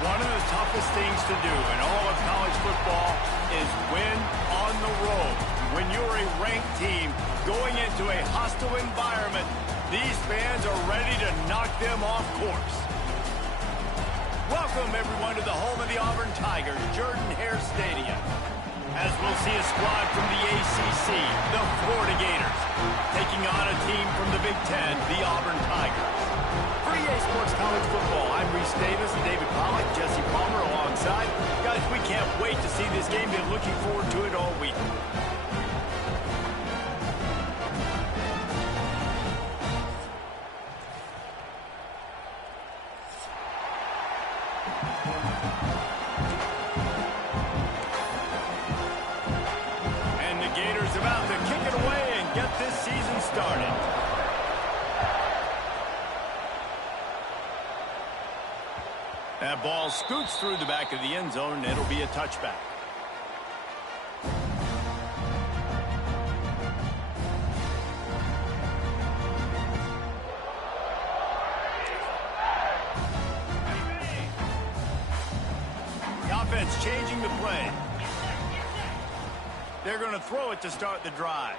One of the toughest things to do in all of college football is win on the road. When you're a ranked team going into a hostile environment, these fans are ready to knock them off course. Welcome, everyone, to the home of the Auburn Tigers, Jordan-Hare Stadium. As we'll see a squad from the ACC, the Florida Gators, taking on a team from the Big Ten, the Auburn Tigers. For EA Sports College Football, I'm Reese Davis and David Pollack, Jesse Palmer alongside. Guys, we can't wait to see this game. Been looking forward to it all week. And the Gators about to kick it away and get this season started. That ball scoots through the back of the end zone, and it'll be a touchback. The offense changing the play. They're going to throw it to start the drive.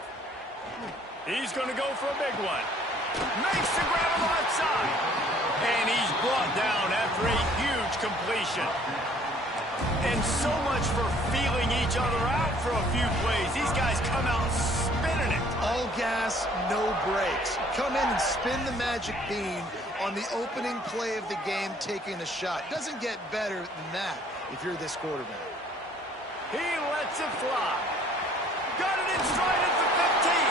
He's going to go for a big one. Makes the grab on the left side. And he's brought down after a huge completion. And so much for feeling each other out for a few plays. These guys come out spinning it. All gas, no brakes. Come in and spin the magic bean on the opening play of the game, taking a shot. Doesn't get better than that if you're this quarterback. He lets it fly. Got it in stride at the 15.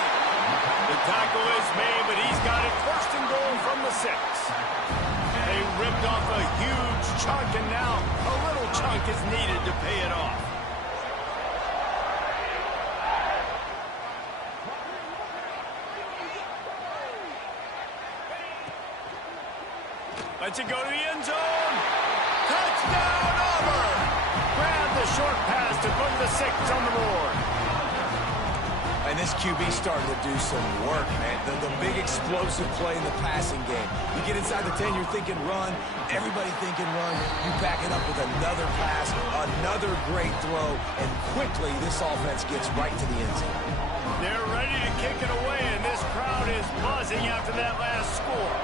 The tackle is made, but he's got it first and goal from the 6. They ripped off a huge chunk, and now a little chunk is needed to pay it off. Lets it go to the end zone. Touchdown, Auburn! Grab the short pass to put the 6 on the board. And this QB starting to do some work, man. The big explosive play in the passing game. You get inside the 10, you're thinking run. Everybody thinking run. You back it up with another pass, another great throw, and quickly this offense gets right to the end zone. They're ready to kick it away, and this crowd is buzzing after that last score.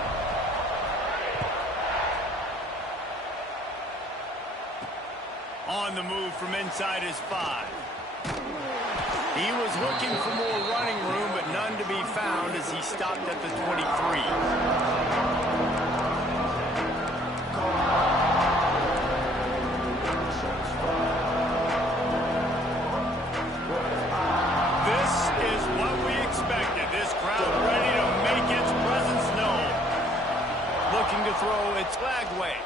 On the move from inside his 5. He was looking for more running room, but none to be found as he stopped at the 23. This is what we expected. This crowd ready to make its presence known. Looking to throw its flag way.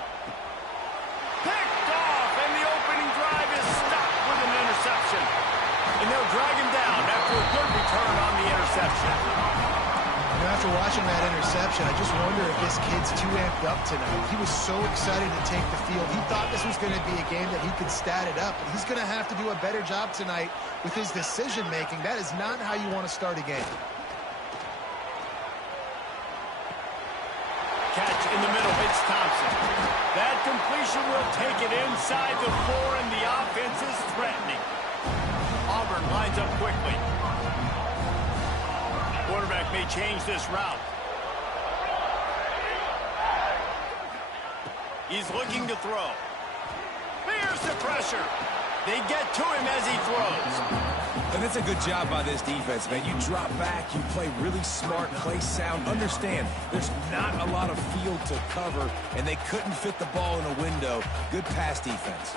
Picked off, and the opening drive is stopped with an interception. And they'll drag him down after a good return on the interception. You know, after watching that interception, I just wonder if this kid's too amped up tonight. He was so excited to take the field. He thought this was going to be a game that he could stat it up. But he's going to have to do a better job tonight with his decision-making. That is not how you want to start a game. Catch in the middle, hits Thompson. That completion will take it inside the 4, and the offense is threatening. Auburn lines up quickly. Quarterback may change this route. He's looking to throw. Here's the pressure. They get to him as he throws. And it's a good job by this defense, man. You drop back, you play really smart, play sound. Understand, there's not a lot of field to cover, and they couldn't fit the ball in a window. Good pass defense.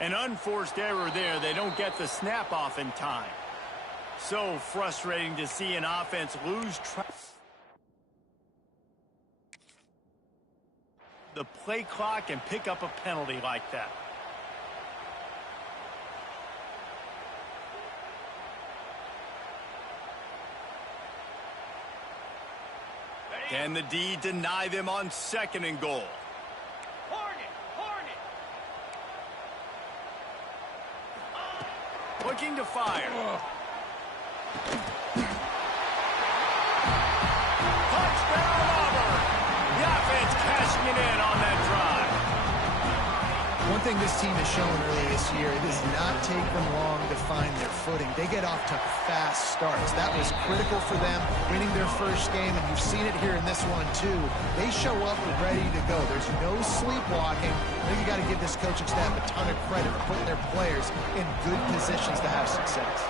An unforced error there. They don't get the snap off in time. So frustrating to see an offense lose track. the play clock and pick up a penalty like that. Can the D deny them on 2nd and goal? Looking to fire. Touchdown, Auburn! The offense cashing it in on that drive. One thing this team has shown early this year, it does not take them long to find their footing. They get off to fast starts. That was critical for them, winning their first game, and you've seen it here in this one too. They show up ready to go. There's no sleepwalking. I think you got to give this coaching staff a ton of credit for putting their players in good positions to have success.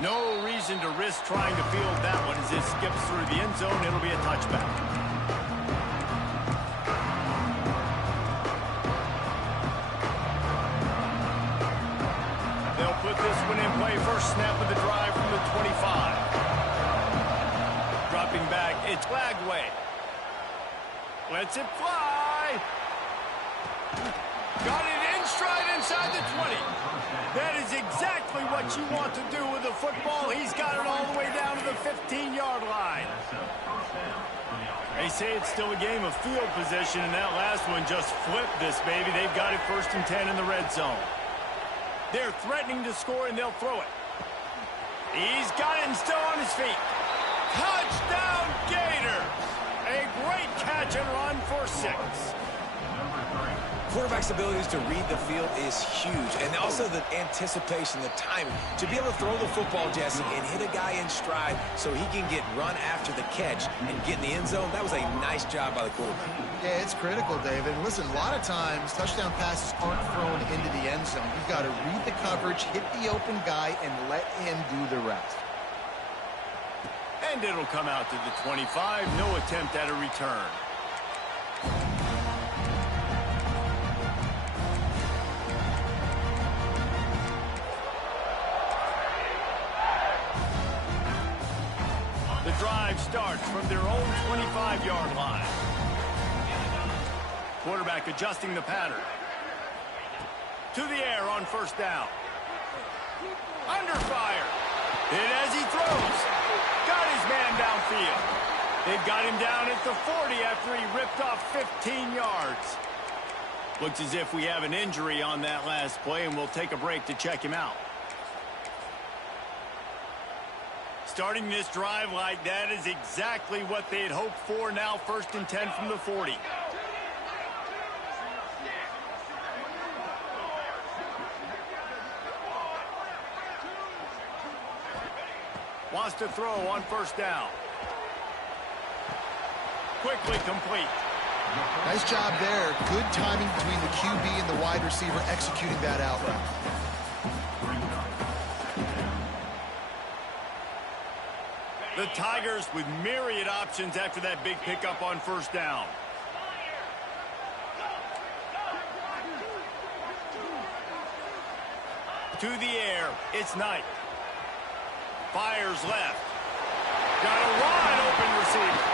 No reason to risk trying to field that one as it skips through the end zone. It'll be a touchback. They'll put this one in play. First snap of the drive from the 25. Dropping back, it's Lagway. Lets it fly. Got it in stride inside the 20. That is exactly what you want to do with the football. He's got it all the way down to the 15-yard line. They say it's still a game of field position, and that last one just flipped this baby. They've got it 1st and 10 in the red zone. They're threatening to score, and they'll throw it. He's got it and still on his feet. Touchdown, Gators! A great catch and run for 6. Quarterback's abilities to read the field is huge, and also the anticipation, the timing. To be able to throw the football, Jesse, and hit a guy in stride so he can get run after the catch and get in the end zone, that was a nice job by the quarterback. Yeah, it's critical, David. And listen, a lot of times, touchdown passes aren't thrown into the end zone. You've got to read the coverage, hit the open guy, and let him do the rest. And it'll come out to the 25. No attempt at a return. The drive starts from their own 25-yard line. Quarterback adjusting the pattern. To the air on 1st down. Under fire. Hit as he throws. Got his man downfield. They've got him down at the 40 after he ripped off 15 yards. Looks as if we have an injury on that last play, and we'll take a break to check him out. Starting this drive like that is exactly what they had hoped for. Now 1st and 10 from the 40. Wants to throw on 1st down. Quickly complete. Nice job there. Good timing between the QB and the wide receiver executing that out route. The Tigers with myriad options after that big pickup on 1st down. To the air, it's Knight. Fires left. Got a wide open receiver.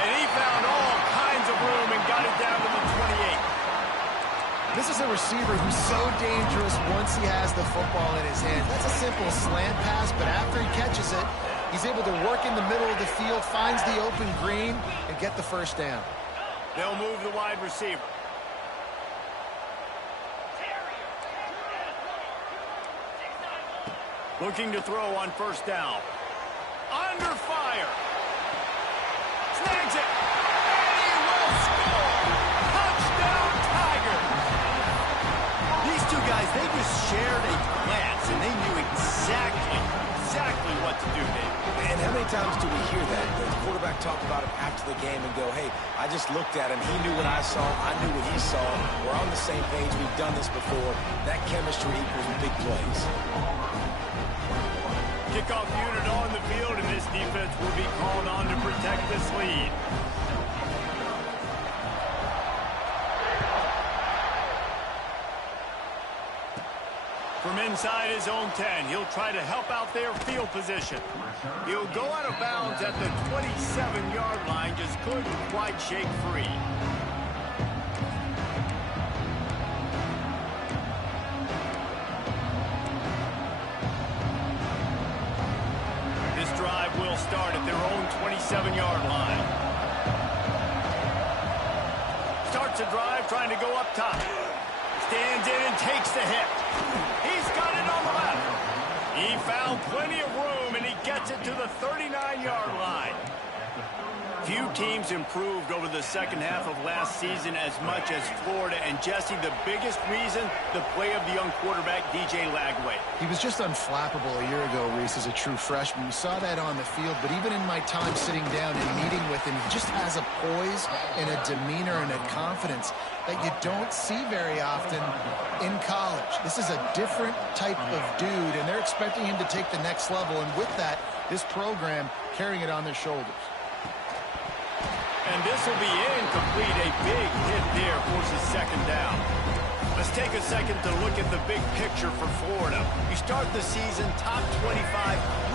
And he found all kinds of room and got it down to the 28. This is a receiver who's so dangerous once he has the football in his hand. That's a simple slant pass, but after he catches it, he's able to work in the middle of the field, finds the open green, and get the 1st down. They'll move the wide receiver. Looking to throw on 1st down. Under fire. Snags it. And he will score. Touchdown, Tigers. These two guys, they just shared a glance, and they knew exactly what to do, Dave. And how many times do we hear that? The quarterback talk about it after the game and go, hey, I just looked at him. He knew what I saw. I knew what he saw. We're on the same page. We've done this before. That chemistry equals big plays. Kickoff unit on the field, and this defense will be called on to protect this lead. From inside his own 10, he'll try to help out their field position. He'll go out of bounds at the 27-yard line, just couldn't quite shake free. This drive will start at their own 27-yard line. Starts a drive trying to go up top. Stands in and takes the hit. He's got it on the left. He found plenty of room, and he gets it to the 39-yard line. Few teams improved over the second half of last season as much as Florida. And, Jesse, the biggest reason, the play of the young quarterback, DJ Lagway. He was just unflappable a year ago, Reese, as a true freshman. We saw that on the field, but even in my time sitting down and meeting with him, he just has a poise and a demeanor and a confidence that you don't see very often in college. This is a different type of dude, and they're expecting him to take the next level. And with that, this program carrying it on their shoulders. And this will be incomplete. A big hit there forces second down. Let's take a second to look at the big picture for Florida. You start the season top 25.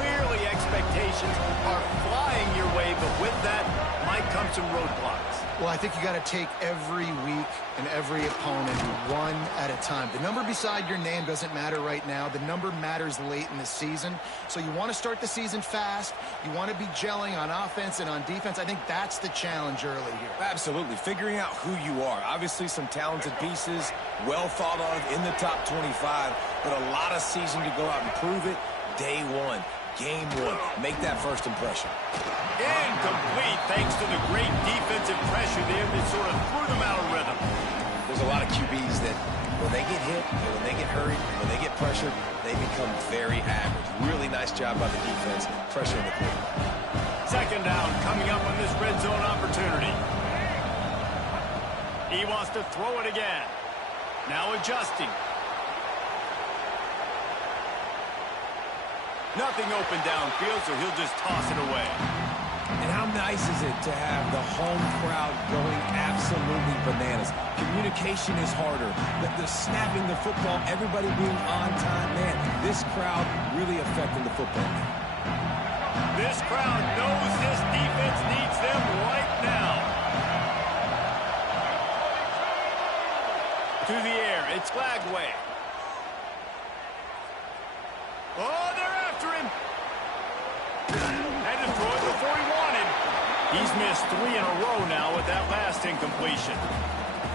Clearly expectations are flying your way, but with that might come some roadblocks. Well, I think you got to take every week and every opponent one at a time. The number beside your name doesn't matter right now. The number matters late in the season. So you want to start the season fast. You want to be gelling on offense and on defense. I think that's the challenge early here. Absolutely. Figuring out who you are. Obviously some talented pieces, well thought of in the top 25, but a lot of season to go out and prove it. Day one. Game one. Make that first impression. Incomplete thanks to the great defensive pressure there that sort of threw them out of rhythm. There's a lot of QBs that when they get hit, and when they get hurried, and when they get pressured, they become very average. Really nice job by the defense, pressuring the quarterback. Second down coming up on this red zone opportunity. He wants to throw it again. Now adjusting. Nothing open downfield, so he'll just toss it away. And how nice is it to have the home crowd going absolutely bananas? Communication is harder. The snapping the football, everybody being on time. Man, this crowd really affecting the football game. This crowd knows this defense needs them right now. To the air, it's Lagway. Oh, they're after him. Had to throw it before he wanted. He's missed 3 in a row now with that last incompletion.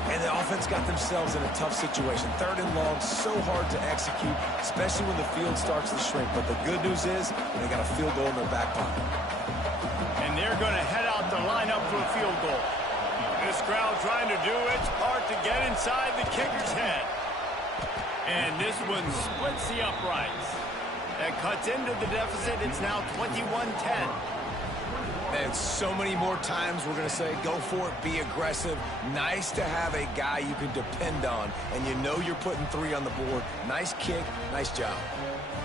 And the offense got themselves in a tough situation. Third and long, so hard to execute, especially when the field starts to shrink. But the good news is they got a field goal in their back pocket. And they're going to head out to line up for a field goal. This crowd trying to do its part to get inside the kicker's head. And this one splits the uprights. That cuts into the deficit. It's now 21-10. And so many more times we're going to say, go for it, be aggressive. Nice to have a guy you can depend on, and you know you're putting 3 on the board. Nice kick, nice job.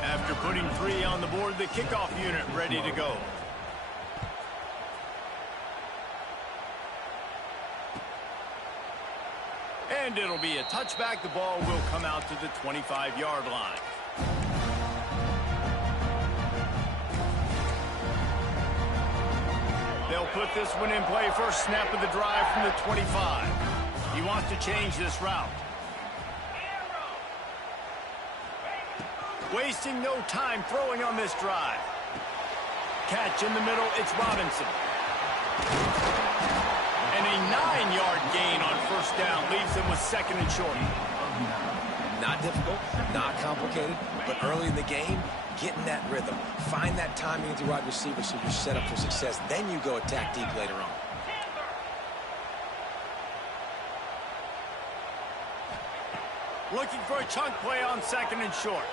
After putting 3 on the board, the kickoff unit ready to go. And it'll be a touchback. The ball will come out to the 25-yard line. They'll put this one in play. First snap of the drive from the 25. He wants to change this route. Wasting no time throwing on this drive. Catch in the middle, it's Robinson. And a 9-yard gain on first down leaves them with second and short. Not difficult, not complicated, but early in the game, getting that rhythm. Find that timing with your wide receiver so you're set up for success. Then you go attack deep later on. Looking for a chunk play on second and short.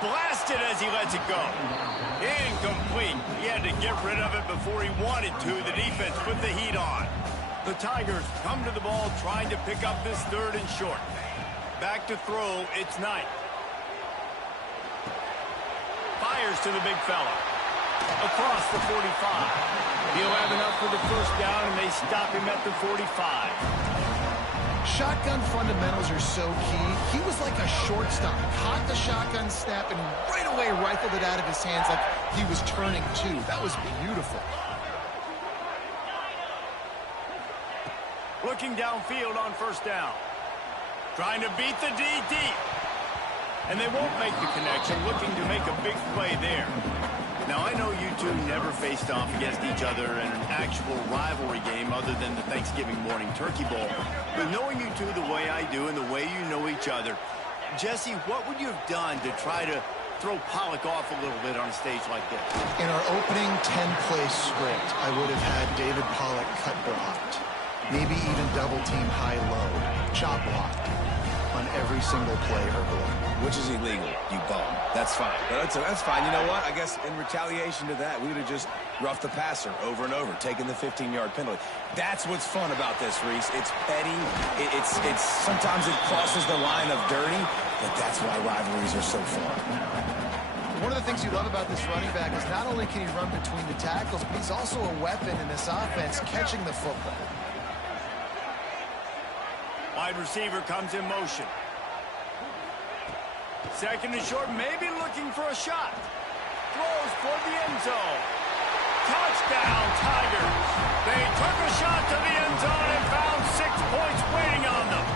Blasted as he lets it go. Incomplete. He had to get rid of it before he wanted to. The defense put the heat on. The Tigers come to the ball trying to pick up this third and short. Back to throw, it's Knight. Fires to the big fella. Across the 45. He'll have enough for the first down, and they stop him at the 45. Shotgun fundamentals are so key. He was like a shortstop. Caught the shotgun snap and right away rifled it out of his hands like he was turning two. That was beautiful. Looking downfield on first down. Trying to beat the D deep. And they won't make the connection. Looking to make a big play there. Now, I know you two never faced off against each other in an actual rivalry game other than the Thanksgiving morning turkey bowl. But knowing you two the way I do and the way you know each other, Jesse, what would you have done to try to throw Pollock off a little bit on a stage like this? In our opening 10-play script, I would have had David Pollock cut blocked. Maybe even double-team high-low, chop blocked on every single play early. Which is illegal, you bum. That's fine. But that's fine. You know what? I guess in retaliation to that, we would have just roughed the passer over and over, taking the 15-yard penalty. That's what's fun about this, Reese. It's petty. It's sometimes it crosses the line of dirty, but that's why rivalries are so fun. One of the things you love about this running back is not only can he run between the tackles, but he's also a weapon in this offense, catching the football. Wide receiver comes in motion. Second and short, maybe looking for a shot. Throws toward the end zone. Touchdown, Tigers. They took a shot to the end zone and found 6 points waiting on them.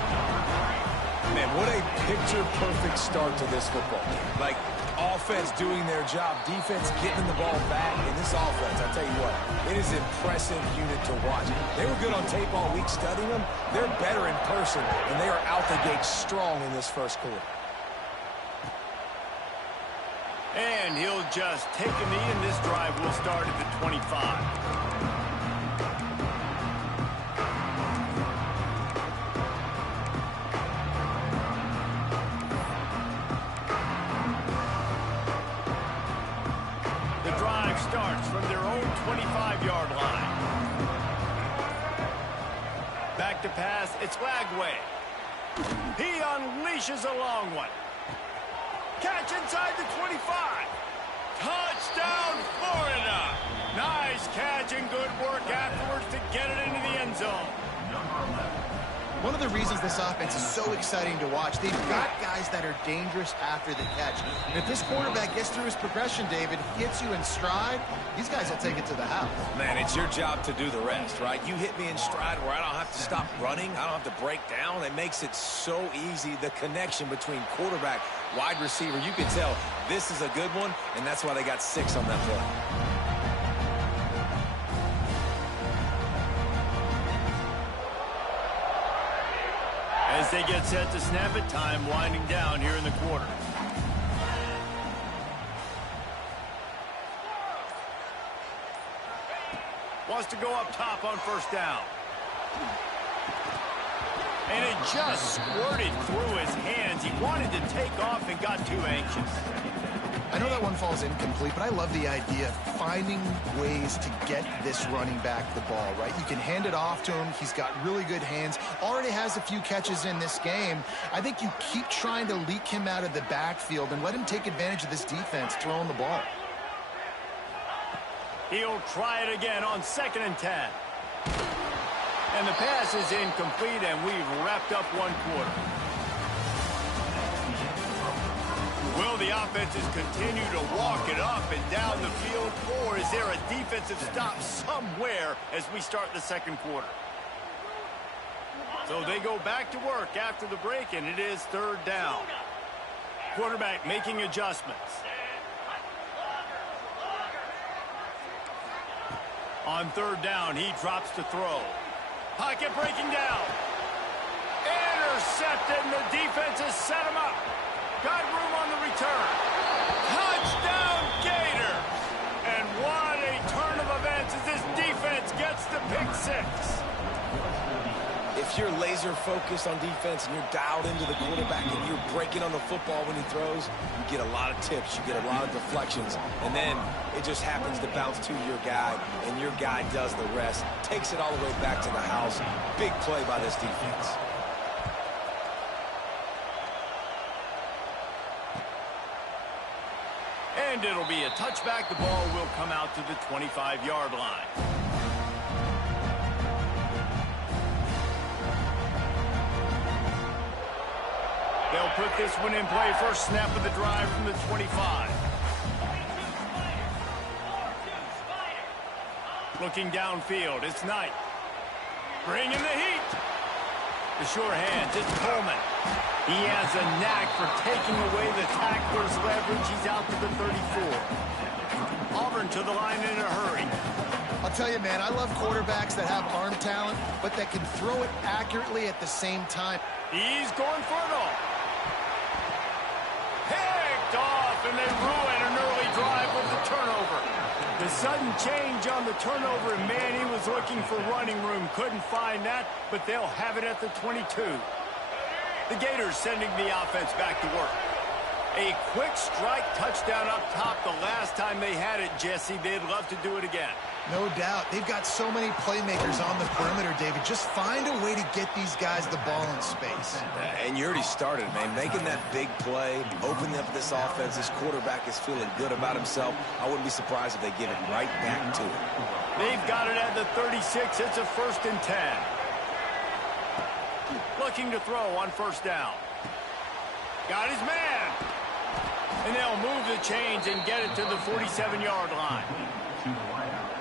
Man, what a picture-perfect start to this football game. Like, offense doing their job, defense getting the ball back, and this offense, I tell you what, it is an impressive unit to watch. They were good on tape all week studying them. They're better in person, and they are out the gate strong in this first quarter. And he'll just take a knee, and this drive will start at the 25. The drive starts from their own 25-yard line. Back to pass, it's Lagway. He unleashes a long one. Catch inside the 25. Touchdown, Florida. Nice catch and good work afterwards to get it into the end zone. One of the reasons this offense is so exciting to watch, they've got guys that are dangerous after the catch. And if this quarterback gets through his progression, David, gets you in stride, these guys will take it to the house. Man, it's your job to do the rest, right? You hit me in stride where I don't have to stop running. I don't have to break down. It makes it so easy, the connection between quarterback, wide receiver. You can tell this is a good one, and that's why they got 6 on that play. As they get set to snap it, time winding down here in the quarter. Wants to go up top on first down. And it just squirted through his hands. He wanted to take off and got too anxious. I know that one falls incomplete, but I love the idea of finding ways to get this running back the ball, right? You can hand it off to him. He's got really good hands. Already has a few catches in this game. I think you keep trying to leak him out of the backfield and let him take advantage of this defense throwing the ball. He'll try it again on 2nd and 10. And the pass is incomplete, and we've wrapped up one quarter. Will the offenses continue to walk it up and down the field, or is there a defensive stop somewhere as we start the second quarter? So they go back to work after the break, and it is 3rd down. Quarterback making adjustments. On 3rd down, he drops to throw. Pocket breaking down. Intercepted, and the defense has set him up. Got room on the return. Touchdown, Gators! And what a turn of events as this defense gets the pick 6. If you're laser focused on defense and you're dialed into the quarterback and you're breaking on the football when he throws, you get a lot of tips, you get a lot of deflections, and then it just happens to bounce to your guy, and your guy does the rest, takes it all the way back to the house. Big play by this defense. And it'll be a touchback. The ball will come out to the 25-yard line. They'll put this one in play. First snap of the drive from the 25. Looking downfield, it's Knight. Bringing the heat. The sure hands, it's Coleman. He has a knack for taking away the tackler's leverage. He's out to the 34. Auburn to the line in a hurry. I'll tell you, man, I love quarterbacks that have arm talent, but that can throw it accurately at the same time. He's going for it all. Picked off, and they ruin an early drive with the turnover. The sudden change on the turnover, and man, he was looking for running room. Couldn't find that, but they'll have it at the 22. The Gators sending the offense back to work. A quick strike touchdown up top the last time they had it, Jesse. They'd love to do it again. No doubt. They've got so many playmakers on the perimeter, David. Just find a way to get these guys the ball in space. And you already started, man. Making that big play, opening up this offense. This quarterback is feeling good about himself. I wouldn't be surprised if they give it right back to him. They've got it at the 36. It's a 1st and 10. Looking to throw on first down. Got his man. And they'll move the chains and get it to the 47-yard line.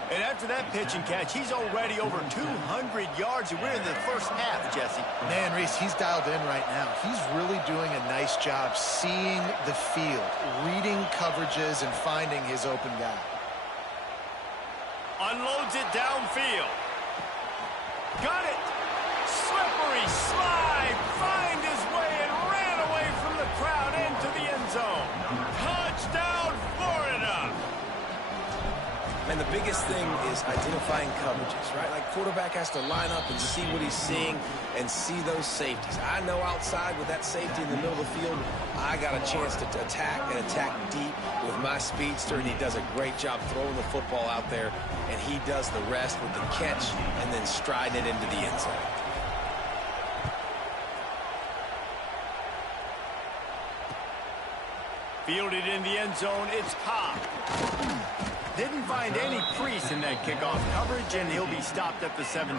And after that pitch and catch, he's already over 200 yards, and we're in the first half, Jesse. Man, Reese, he's dialed in right now. He's really doing a nice job seeing the field, reading coverages, and finding his open guy. Unloads it downfield. Got it. Slippery slide. Find his way and ran away from the crowd into the end zone. Touchdown, Florida. And the biggest thing is identifying coverages, right? Like, quarterback has to line up and see what he's seeing and see those safeties. I know outside with that safety in the middle of the field, I got a chance to attack and attack deep with my speedster, and he does a great job throwing the football out there, and he does the rest with the catch and then striding it into the end zone. Fielded in the end zone, it's Cobb. Didn't find any crease in that kickoff coverage, and he'll be stopped at the 17.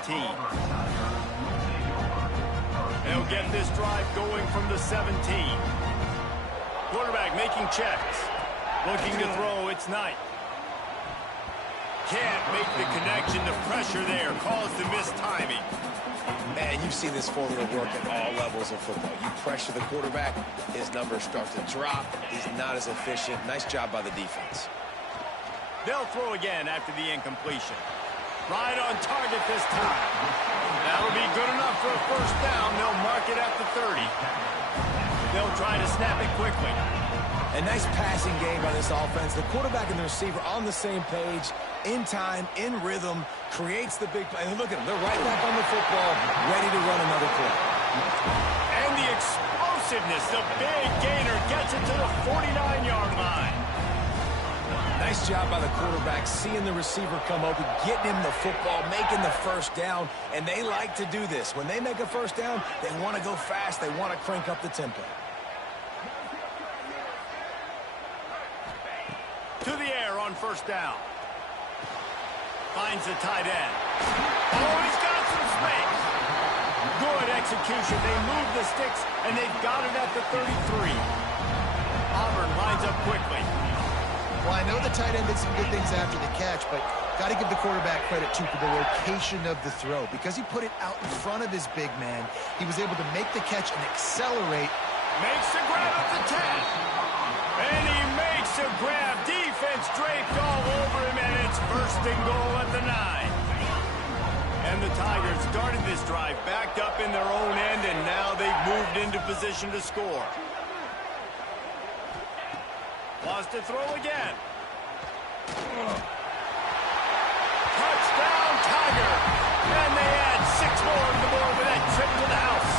They'll get this drive going from the 17. Quarterback making checks. Looking to throw, it's Knight. Can't make the connection. The pressure there caused the missed timing. Man, you've seen this formula work at all levels of football. You pressure the quarterback, his numbers start to drop. He's not as efficient. Nice job by the defense. They'll throw again after the incompletion. Right on target this time. That'll be good enough for a first down. They'll mark it at the 30. They'll try to snap it quickly. A nice passing game by this offense. The quarterback and the receiver on the same page, in time, in rhythm, creates the big play. And look at them. They're right back on the football, ready to run another play. And the explosiveness, the big gainer gets it to the 49-yard line. Nice job by the quarterback, seeing the receiver come open, getting him the football, making the first down, and they like to do this. When they make a first down, they want to go fast. They want to crank up the tempo. To the air on first down. Finds the tight end. Oh, he's got some space. Good execution. They move the sticks, and they've got it at the 33. Auburn lines up quickly. Well, I know the tight end did some good things after the catch, but got to give the quarterback credit, too, for the location of the throw. Because he put it out in front of his big man, he was able to make the catch and accelerate. Makes the grab at the 10. And he makes a grab. Defense draped all over him, and it's 1st and goal at the 9. And the Tigers started this drive backed up in their own end, and now they've moved into position to score. Wants to throw again. Touchdown, Tiger. And they add 6 more to the board with that trip to the house.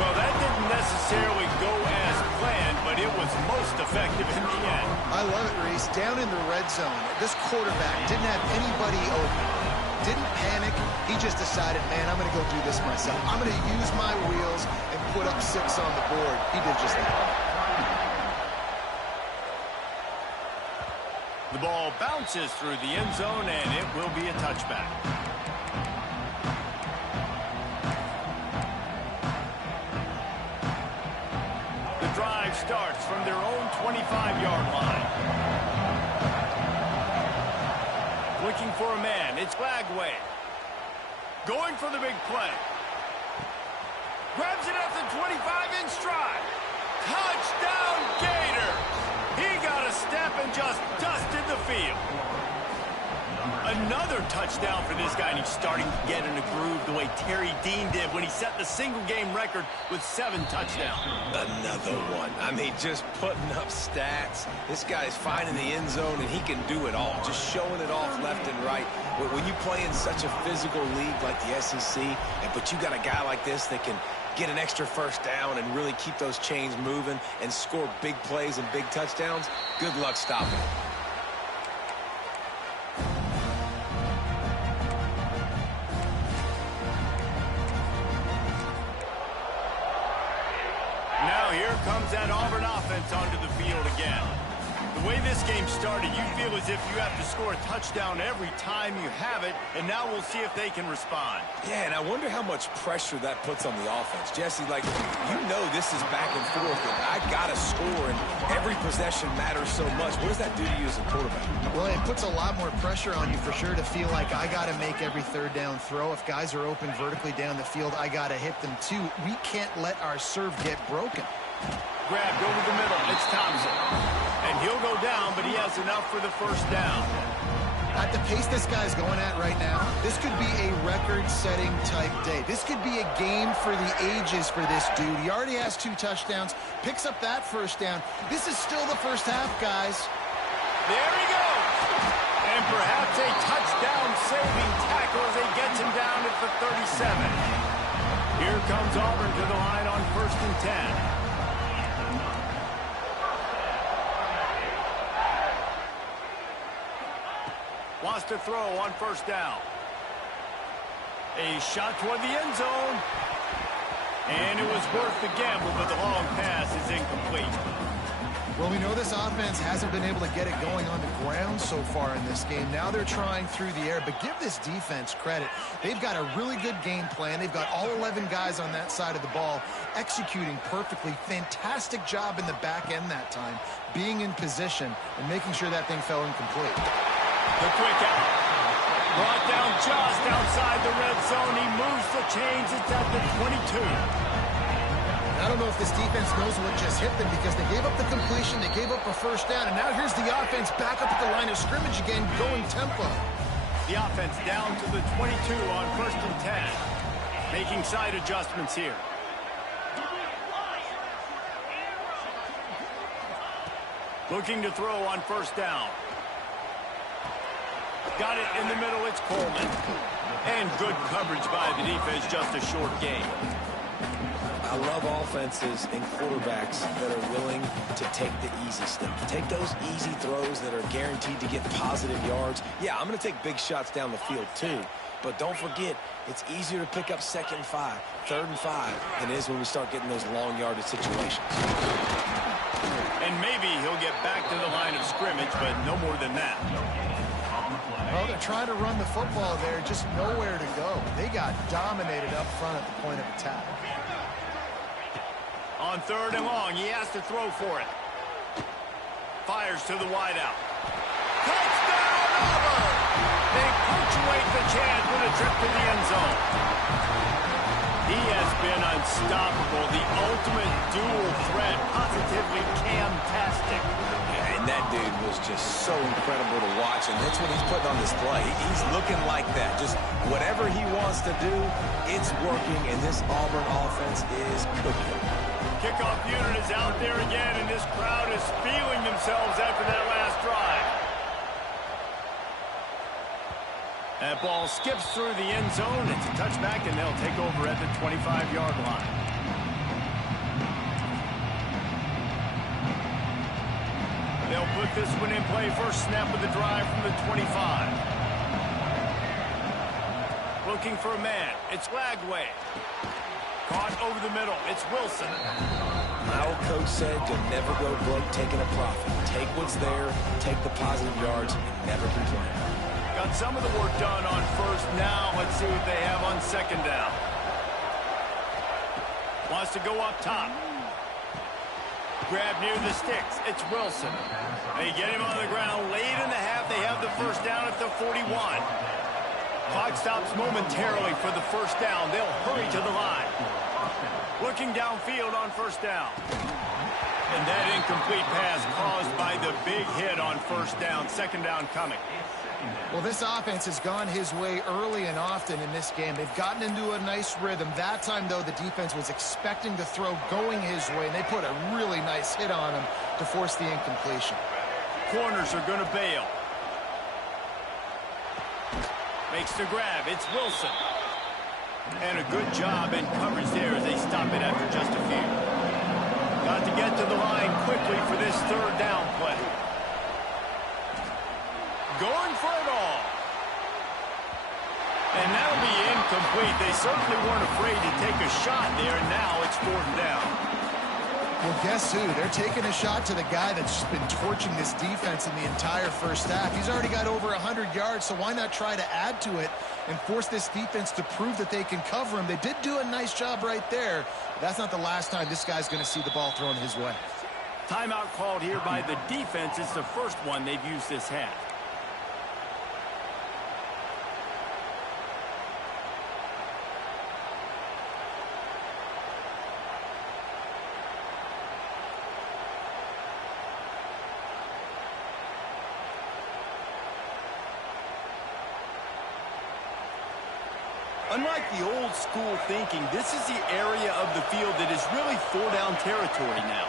Well, that didn't necessarily go as planned, but it was most effective in the end. I love it, Reese. Down in the red zone, this quarterback didn't have anybody open. Didn't panic. He just decided, man, I'm going to go do this myself. I'm going to use my wheels and put up 6 on the board. He did just that. The ball bounces through the end zone, and it will be a touchback. drive starts from their own 25-yard line. Looking for a man. It's Lagway. Going for the big play. Grabs it at the 25 in stride. Touchdown Gators! He got a step and just dusted the field. Another touchdown for this guy, and he's starting to get in a groove the way Terry Dean did when he set the single-game record with 7 touchdowns. Another one. I mean, just putting up stats. This guy's finding the end zone, and he can do it all, just showing it off left and right. But when you play in such a physical league like the SEC, but you got a guy like this that can get an extra first down and really keep those chains moving and score big plays and big touchdowns, good luck stopping it. Comes that Auburn offense onto the field again. The way this game started, you feel as if you have to score a touchdown every time you have it, and now we'll see if they can respond. Yeah, and I wonder how much pressure that puts on the offense. Jesse, like, you know this is back and forth, and I got to score, and every possession matters so much. What does that do to you as a quarterback? Well, it puts a lot more pressure on you for sure to feel like I got to make every third down throw. If guys are open vertically down the field, I got to hit them too. We can't let our serve get broken. Grabbed over the middle. It's Thompson. And he'll go down, but he has enough for the first down. At the pace this guy's going at right now, this could be a record-setting type day. This could be a game for the ages for this dude. He already has 2 touchdowns, picks up that first down. This is still the first half, guys. There he goes. And perhaps a touchdown-saving tackle as he gets him down at the 37. Here comes Auburn to the line on 1st and 10. Wants to throw on first down. A shot toward the end zone. And it was worth the gamble, but the long pass is incomplete. Well, we know this offense hasn't been able to get it going on the ground so far in this game. Now they're trying through the air, but give this defense credit. They've got a really good game plan. They've got all 11 guys on that side of the ball executing perfectly. Fantastic job in the back end that time, being in position and making sure that thing fell incomplete. The quick out. Brought down just outside the red zone. He moves the chains. It's at the 22. I don't know if this defense knows what just hit them because they gave up the completion, they gave up a first down, and now here's the offense back up at the line of scrimmage again, going tempo. The offense down to the 22 on 1st and 10. Making side adjustments here. Looking to throw on first down. Got it in the middle, it's Coleman. And good coverage by the defense, just a short gain. I love offenses and quarterbacks that are willing to take the easy stuff. Take those easy throws that are guaranteed to get positive yards. Yeah, I'm going to take big shots down the field too. But don't forget, it's easier to pick up 2nd and 5, 3rd and 5 than it is when we start getting those long yardage situations. And maybe he'll get back to the line of scrimmage, but no more than that. Well, they're trying to run the football there, just nowhere to go. They got dominated up front at the point of attack. On 3rd and long, he has to throw for it. Fires to the wideout. Touchdown, Auburn! They punctuate the chance with a trip to the end zone. He has been unstoppable, the ultimate dual threat, positively Cam-tastic. And that dude was just so incredible to watch, and that's what he's putting on display. He's looking like that. Just whatever he wants to do, it's working, and this Auburn offense is cooking. Kickoff unit is out there again, and this crowd is feeling themselves after that last drive. That ball skips through the end zone. It's a touchback, and they'll take over at the 25-yard line. They'll put this one in play. First snap of the drive from the 25. Looking for a man. It's Lagway. Caught over the middle. It's Wilson. My old coach said you'll never go broke taking a profit. Take what's there, take the positive yards, and never complain. Got some of the work done on first. Now let's see what they have on 2nd down. Wants to go up top. Grab near the sticks. It's Wilson. They get him on the ground. Late in the half, they have the first down at the 41. Clock stops momentarily for the first down. They'll hurry to the line. Looking downfield on first down. And that incomplete pass caused by the big hit on first down. Second down coming. Well, this offense has gone his way early and often in this game. They've gotten into a nice rhythm. That time, though, the defense was expecting the throw going his way, and they put a really nice hit on him to force the incompletion. Corners are going to bail. Makes the grab. It's Wilson. And a good job in coverage there as they stop it after just a few. Got to get to the line quickly for this third down play. Going for it all. And that'll be incomplete. They certainly weren't afraid to take a shot there, and now it's fourth down. Well, guess who? They're taking a shot to the guy that's just been torching this defense in the entire first half. He's already got over 100 yards, so why not try to add to it and force this defense to prove that they can cover him? They did do a nice job right there. That's not the last time this guy's going to see the ball thrown his way. Timeout called here by the defense. It's the first one they've used this half. Unlike the old school thinking, this is the area of the field that is really four-down territory now.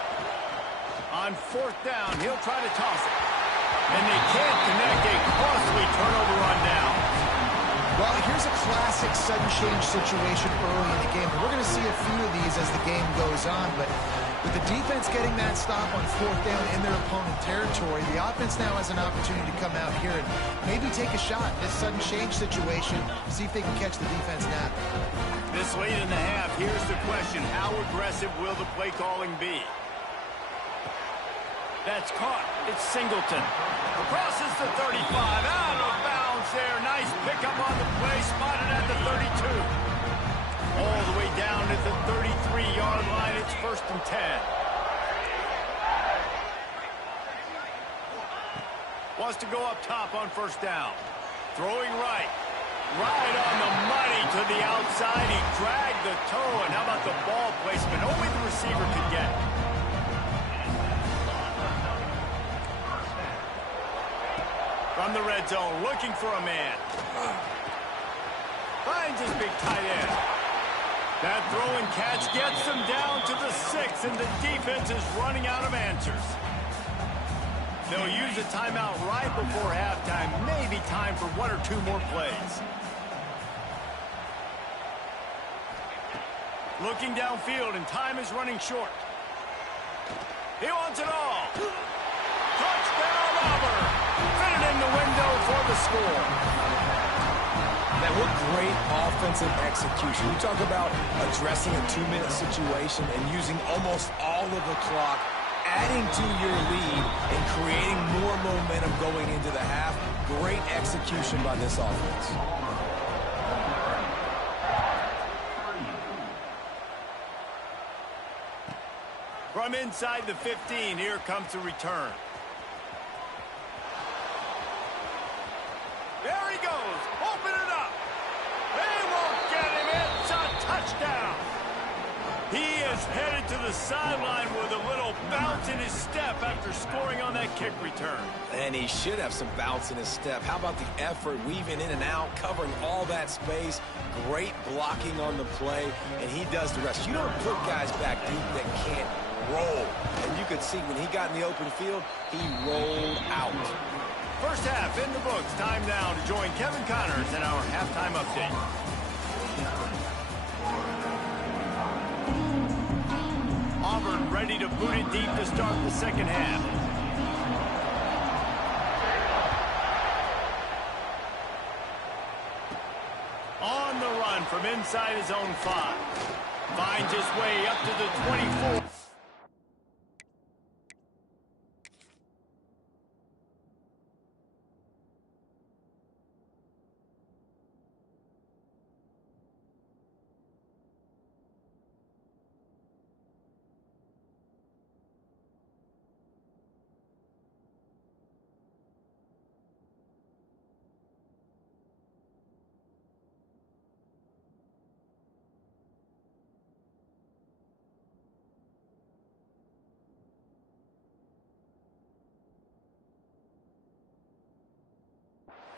On fourth down, he'll try to toss it. And they can't connect. A costly turnover on down. Well, here's a classic sudden change situation early in the game. We're going to see a few of these as the game goes on, but with the defense getting that stop on fourth down in their opponent territory, the offense now has an opportunity to come out here and maybe take a shot in this sudden change situation, see if they can catch the defense now. This late in the half, here's the question. How aggressive will the play calling be? That's caught. It's Singleton. Crosses the 35. Out of bounds there. Nice pickup on the play. Spotted at the 32. All the way down at the 33-yard line. It's 1st and 10. Wants to go up top on first down. Throwing right. Right on the money to the outside. He dragged the toe. And how about the ball placement? Only the receiver could get it. From the red zone, looking for a man. Finds his big tight end. That throw and catch gets them down to the 6, and the defense is running out of answers. They'll use a timeout right before halftime. Maybe time for one or two more plays. Looking downfield, and time is running short. He wants it all. Touchdown, Auburn. Fit it in the window for the score. Man, what great offensive execution. You talk about addressing a 2-minute situation and using almost all of the clock, adding to your lead and creating more momentum going into the half. Great execution by this offense. From inside the 15, here comes the return. There he goes. Open it up. They won't get him. It's a touchdown. He is headed to the sideline with a little bounce in his step after scoring on that kick return. And he should have some bounce in his step. How about the effort, weaving in and out, covering all that space. Great blocking on the play, and he does the rest. You don't put guys back deep that can't roll. And you could see when he got in the open field, he rolled out. First half in the books. Time now to join Kevin Connors in our halftime update. Auburn ready to boot it deep to start the second half. On the run from inside his own 5. Finds his way up to the 24.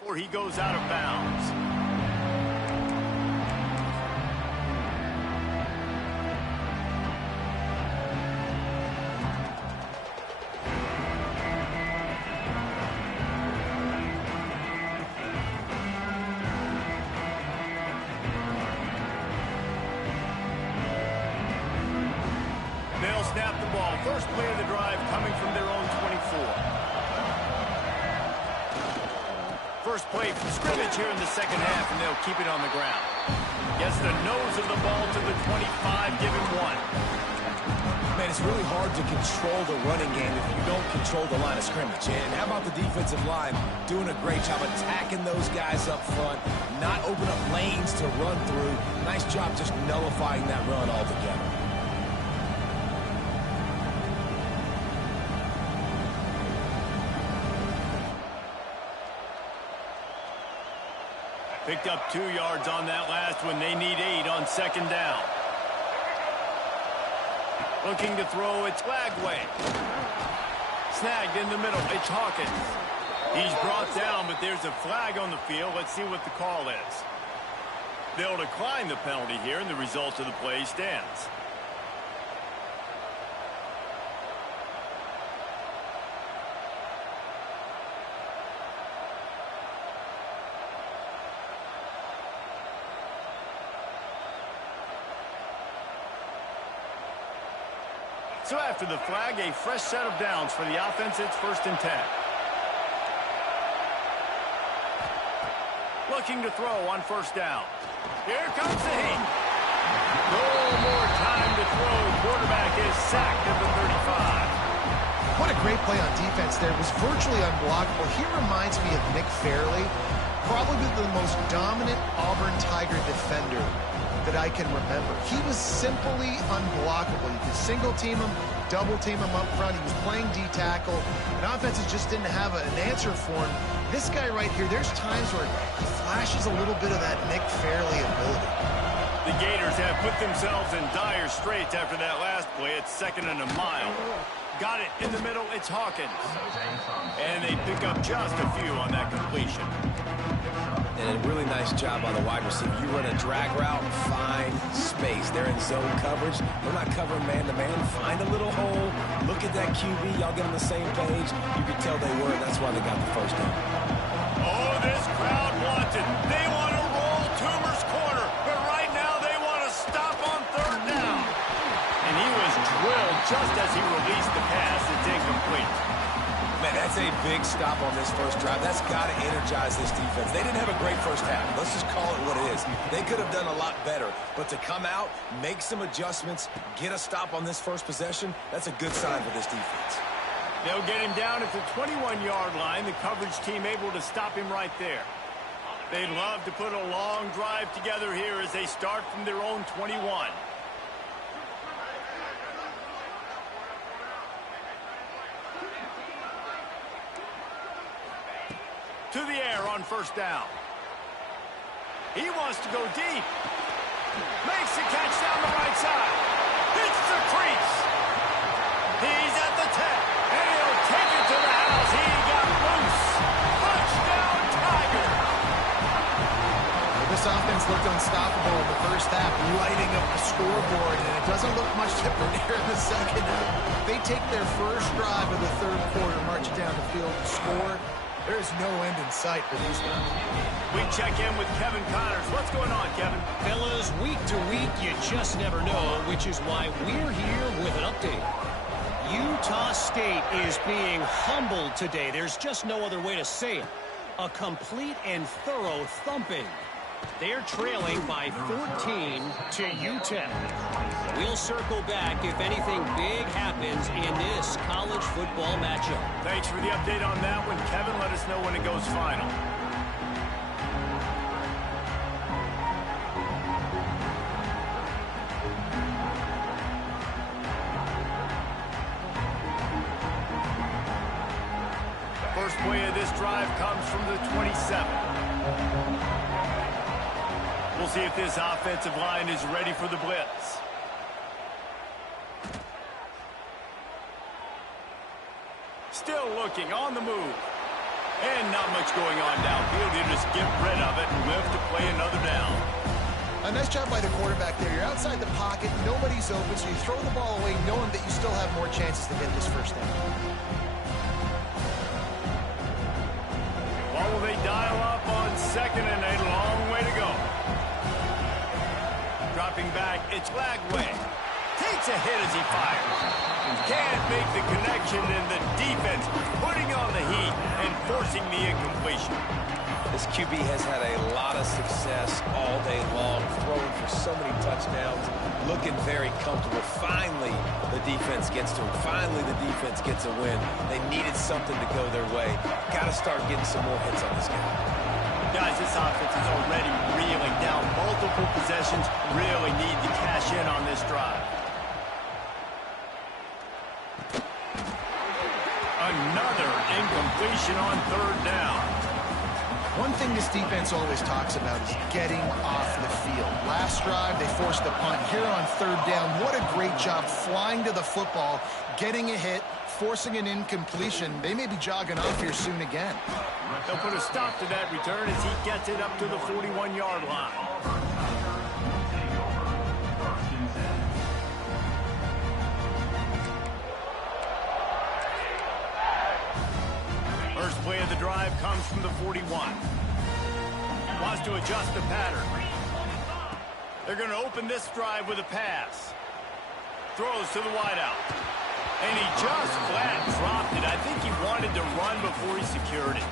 where he goes out of bounds. They'll snap the ball. First play of the drive coming from their own 24. First play from scrimmage here in the second half, and they'll keep it on the ground. Gets the nose of the ball to the 25, give him 1. Man, it's really hard to control the running game if you don't control the line of scrimmage. And how about the defensive line doing a great job attacking those guys up front, not open up lanes to run through. Nice job just nullifying that run altogether. Picked up 2 yards on that last one. They need 8 on second down. Looking to throw, it's Lagway. Snagged in the middle, it's Hawkins. He's brought down, but there's a flag on the field. Let's see what the call is. They'll decline the penalty here, and the result of the play stands. So after the flag, a fresh set of downs for the offense. It's 1st and 10. Looking to throw on 1st down. Here comes the heat. No more time to throw. Quarterback is sacked at the 35. What a great play on defense there. It was virtually unblockable. He reminds me of Nick Fairley, probably the most dominant Auburn Tiger defender that I can remember. He was simply unblockable. You could single team him, double team him up front. He was playing D-tackle, and offenses just didn't have an answer for him. This guy right here, there's times where he flashes a little bit of that Nick Fairley ability. The Gators have put themselves in dire straits after that last play. It's 2nd and a mile. Got it in the middle, it's Hawkins. And they pick up just a few on that completion. And a really nice job on the wide receiver. You run a drag route, find space. They're in zone coverage. They're not covering man-to-man. Find a little hole. Look at that QB. Y'all get on the same page. You can tell they were. That's why they got the 1st down. Oh, this crowd wants it. They want to roll Toomer's corner. But right now they want to stop on 3rd down. And he was drilled just as he released the pass. It's incomplete. Man, that's a big stop on this first drive. That's got to energize this defense. They didn't have a great first half. Let's just call it what it is. They could have done a lot better. But to come out, make some adjustments, get a stop on this first possession, that's a good sign for this defense. They'll get him down at the 21-yard line. The coverage team able to stop him right there. They'd love to put a long drive together here as they start from their own 21. To the air on 1st down. He wants to go deep. Makes the catch down the right side. Hits the crease. He's at the 10. And he'll take it to the house. He got loose. Touchdown, Tiger. This offense looked unstoppable in the first half, lighting up the scoreboard, and it doesn't look much different here in the second half. They take their first drive of the 3rd quarter, march it down the field, score. There's no end in sight for these guys. We check in with Kevin Connors. What's going on, Kevin? Fellas, week to week, you just never know, which is why we're here with an update. Utah State is being humbled today. There's just no other way to say it. A complete and thorough thumping. They're trailing by 14 to UTEP. We'll circle back if anything big happens in this college football matchup. Thanks for the update on that one, Kevin. Let us know when it goes final. First play of this drive comes from the 27. We'll see if this offensive line is ready for the blitz. Still looking on the move. And not much going on downfield. You just get rid of it and live to play another down. A nice job by the quarterback there. You're outside the pocket, nobody's open, so you throw the ball away knowing that you still have more chances to get this first down. Well, will they dial up on second and a long way to go? Dropping back, it's Lagway. Takes a hit as he fires. Can't make the connection, and the defense putting on the heat and forcing the incompletion. This QB has had a lot of success all day long, throwing for so many touchdowns, looking very comfortable. Finally, the defense gets to him. Finally, the defense gets a win. They needed something to go their way. Got to start getting some more hits on this guy. Guys, this offense is already reeling down multiple possessions. Really need to cash in on this drive. Another incompletion on third down. One thing this defense always talks about is getting off the field. Last drive, they forced a punt. Here on third down, what a great job flying to the football, getting a hit, forcing an incompletion. They may be jogging off here soon again. They'll put a stop to that return as he gets it up to the 41-yard line. First play of the drive comes from the 41. Wants to adjust the pattern. They're going to open this drive with a pass. Throws to the wideout. And he just flat dropped it. I think he wanted to run before he secured it.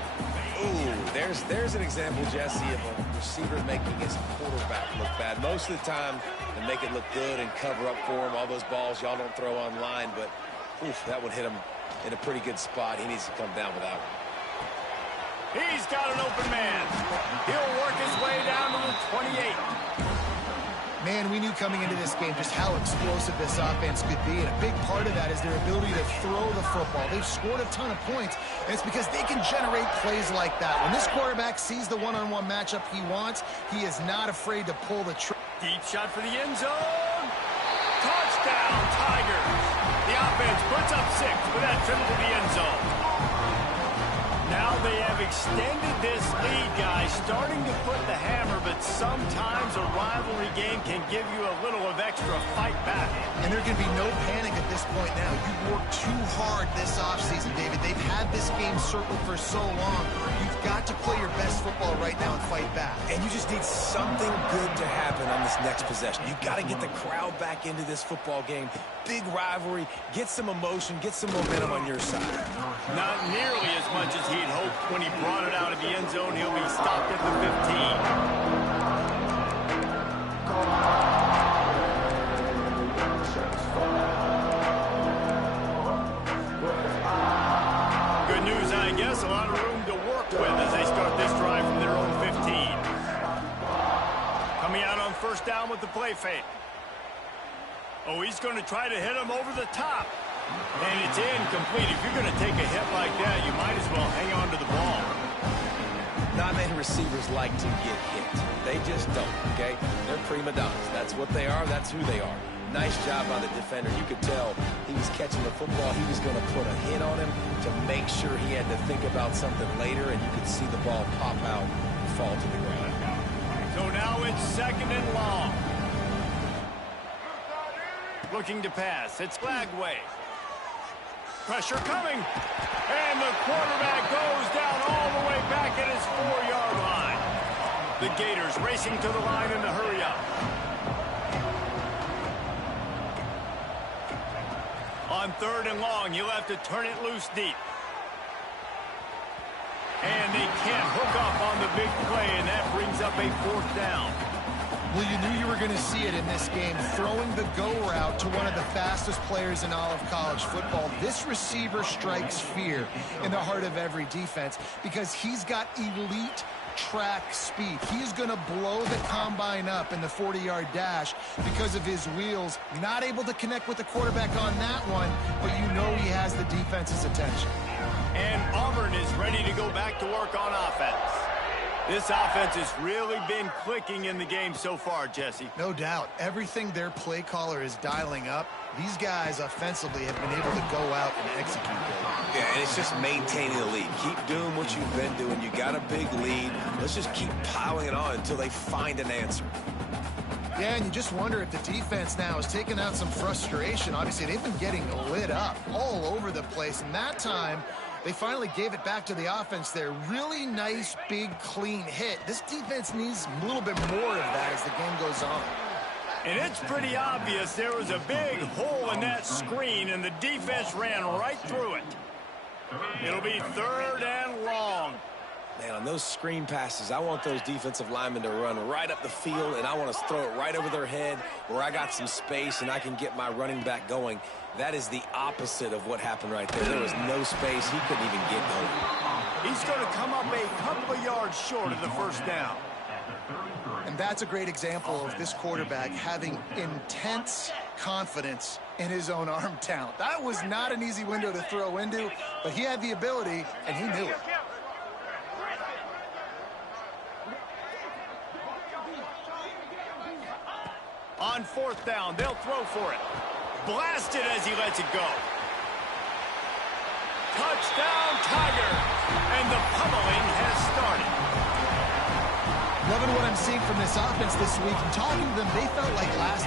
Ooh, there's an example, Jesse, of a receiver making his quarterback look bad. Most of the time, they make it look good and cover up for him. All those balls y'all don't throw online, but oof, that would hit him in a pretty good spot. He needs to come down with that one. He's got an open man. He'll work his way down to the 28. Man, we knew coming into this game just how explosive this offense could be, and a big part of that is their ability to throw the football. They've scored a ton of points, and it's because they can generate plays like that. When this quarterback sees the one-on-one matchup he wants, he is not afraid to pull the trigger. Deep shot for the end zone. Touchdown, Tigers. The offense puts up 6 with that triple to the end zone. Now they have extended this lead, guys, starting to put the hammer, but sometimes a rivalry game can give you a little of extra fight back. And there can be no panic at this point now. You've worked too hard this offseason, David. They've had this game circled for so long. You've got to play your best football right now and fight back. And you just need something good to happen on this next possession. You got to get the crowd back into this football game. Big rivalry. Get some emotion. Get some momentum on your side. Not nearly as much as he'd hoped when he brought it out of the end zone. He'll be stopped at the 15. Good news, I guess. A lot of room to work with as they start this drive from their own 15. Coming out on first down with the play fake. Oh, he's going to try to hit him over the top. And it's incomplete. If you're going to take a hit like that, you might as well hang on to the ball. Not many receivers like to get hit. They just don't, okay? They're prima donnas. That's what they are. That's who they are. Nice job by the defender. You could tell he was catching the football. He was going to put a hit on him to make sure he had to think about something later, and you could see the ball pop out and fall to the ground. So now it's second and long. Looking to pass. It's Lagway. Pressure coming. And the quarterback goes down all the way back at his 4-yard line. The Gators racing to the line in the hurry up. On third and long, you'll have to turn it loose deep. And they can't hook up on the big play, and that brings up a 4th down. Well, you knew you were going to see it in this game, throwing the go route to one of the fastest players in all of college football. This receiver strikes fear in the heart of every defense because he's got elite track speed. He's going to blow the combine up in the 40-yard dash because of his wheels. Not able to connect with the quarterback on that one, but you know he has the defense's attention. And Auburn is ready to go back to work on offense. This offense has really been clicking in the game so far, Jesse. No doubt. Everything their play caller is dialing up, these guys offensively have been able to go out and execute that. Yeah, and it's just maintaining the lead. Keep doing what you've been doing. You got a big lead. Let's just keep piling it on until they find an answer. Yeah, and you just wonder if the defense now is taking out some frustration. Obviously, they've been getting lit up all over the place, and that time they finally gave it back to the offense there. Really nice, big, clean hit. This defense needs a little bit more of that as the game goes on. And it's pretty obvious there was a big hole in that screen, and the defense ran right through it. It'll be 3rd and long. Man, on those screen passes, I want those defensive linemen to run right up the field, and I want to throw it right over their head where I got some space and I can get my running back going. That is the opposite of what happened right there. There was no space. He couldn't even get going. He's going to come up a couple of yards short of the first down. And that's a great example of this quarterback having intense confidence in his own arm talent. That was not an easy window to throw into, but he had the ability, and he knew it. On 4th down, they'll throw for it. Blasted as he lets it go. Touchdown, Tigers! And the pummeling has started. Loving what I'm seeing from this offense this week. And talking to them, they felt like last